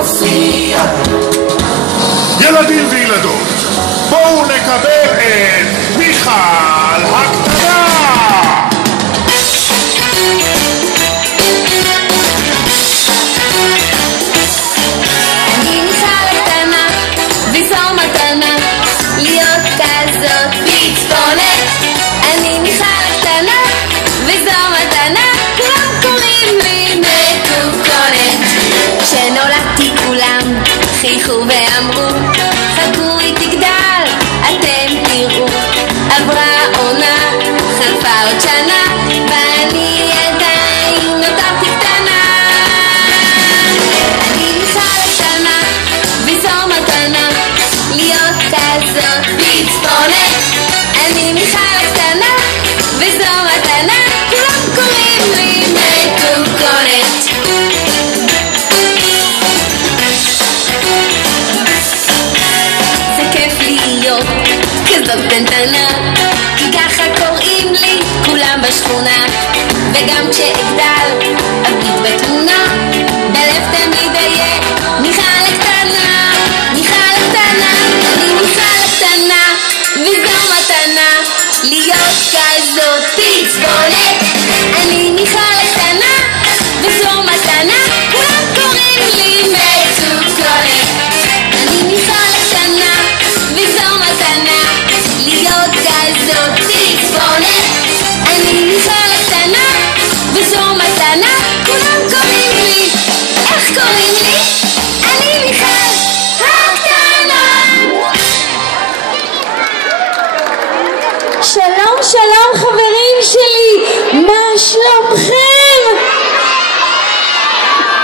תופיע. ילדים וילדות, בואו נקבל את מיכל הקטנה. אני מיכל הקטנה, וזו מתנה להיות כזאת בצפונת. אני מיכל הקטנה, וזו מתנה, כולם קוראים לי מתוקונת. כשנולדתי כולם חייכו ואמרו, חכו היא תגדל, אתם תראו. עברה עונה, חלפה עוד שנה, ואני עדיין נותרתי קטנה. אני מיכל הקטנה, וזו מתנה להיות כזאת בצפונת. אני מיכל הקטנה, וזו מתנה, כולם קוראים לי מתוקונת. זה כיף להיות כזאת קטנטנה, כי ככה קוראים לי כולם בשכונה. וגם כשאגדל אביט בתמונה, בלב תמיד אהיה מיכל הקטנה. מיכל הקטנה, אני מיכל הקטנה, וזו מתנה להיות כזאת בצפונת. אני מיכל הקטנה, וזו מתנה, כולם קוראים לי מתוקונת. אני מיכל הקטנה, וזו מתנה להיות כזאת בצפונת. אני מיכל הקטנה, וזו מתנה, כולם קוראים לי. איך קוראים לי? אני מיכל הקטנה. שלום שלום חברים שלי, מה שלומכם?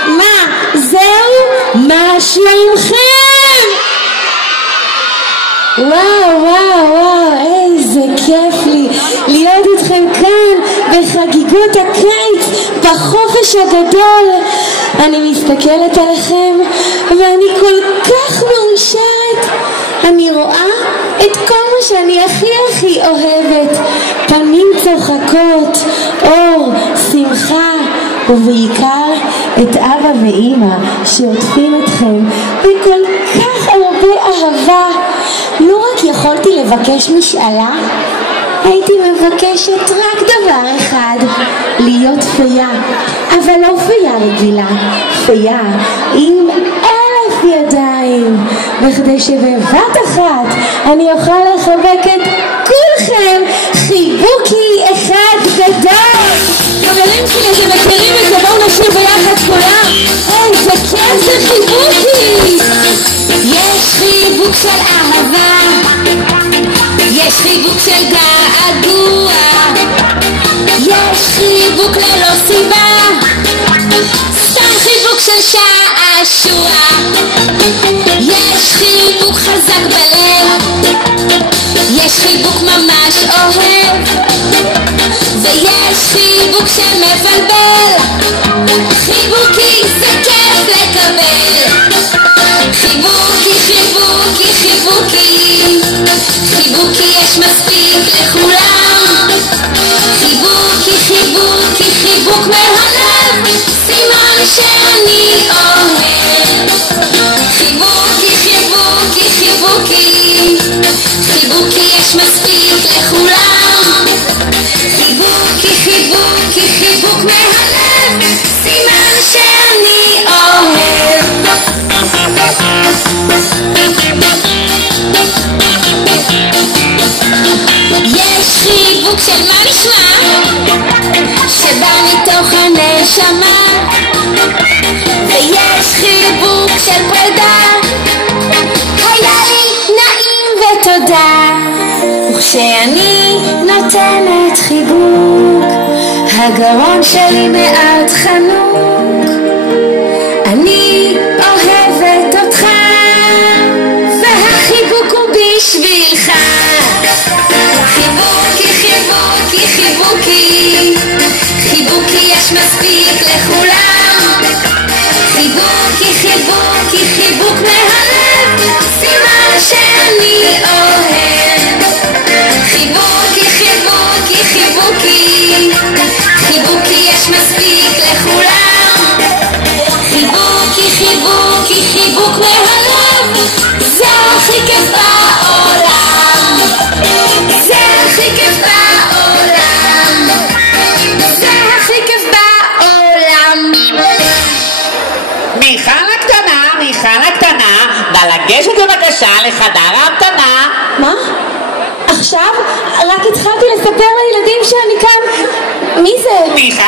מה, זהו? מה שלומכם? וואו וואו וואו, איזה כיף לי להיות איתכם כאן בחגיגות הקיץ בחופש הגדול. אני מסתכלת עליכם ואני כל כך מאושרת. אני רואה את כל מה שאני הכי אוהבת, פנים צוחקות, אור, שמחה, ובעיקר את אבא ואמא שעוטפים אתכם בכל כך הרבה אהבה. לא רק יכולתי לבקש משאלה, הייתי מבקשת רק דבר אחד, להיות פיה, אבל לא פיה רגילה, פיה עם 1000 ידיים, בכדי שבבת אחת אני אוכל לחבק את כולכם חיבוקי אחד גדול. חברים שלי, אתם מכירים את זה? בואו נשיר ביחד כולם. איזה כיף זה חיבוקי. יש חיבוק של אהבה, יש חיבוק של געגוע, יש חיבוק ללא סיבה, סתם חיבוק של שעשוע. יש חיבוק חזק בלב, יש חיבוק ממש אוהב, ויש חיבוק שמבלבל. חיבוקי זה כיף לקבל. חיבוקי חיבוקי חיבוקי, חיבוקי יש מספיק לכולם. חיבוקי חיבוקי חיבוק מהלב, סימן שאני אוהב. חיבוקי חיבוקי חיבוקי, חיבוקי יש מספיק לכולם. חיבוקי חיבוקי חיבוק מהלב, סימן שאני אוהב. יש חיבוק של מה נשמע, שבא מתוך הנשמה, ויש חיבוק של פרידה, היה לי נעים ותודה. וכשאני נותנת חיבוק, הגרון שלי מאוד חנוק. אני אוהבת אותך, והחיבוק הוא בשבילך. חיבוקי חיבוקי חיבוקי, חיבוקי יש מספיק לכולם. חיבוקי חיבוקי חיבוק מהלב, סימן שאני אוהב. חיבוקי חיבוקי חיבוקי, חיבוקי יש מספיק לכולם. חיבוקי חיבוקי, חיבוק מהלב, זה הכי כיף בעולם. זה הכי כיף בעולם. זה הכי כיף בעולם. מיכל הקטנה, נא לגשת בבקשה לחדר ההמתנה. מה? עכשיו? רק התחלתי לספר לילדים שאני כאן. מי זה? מיכל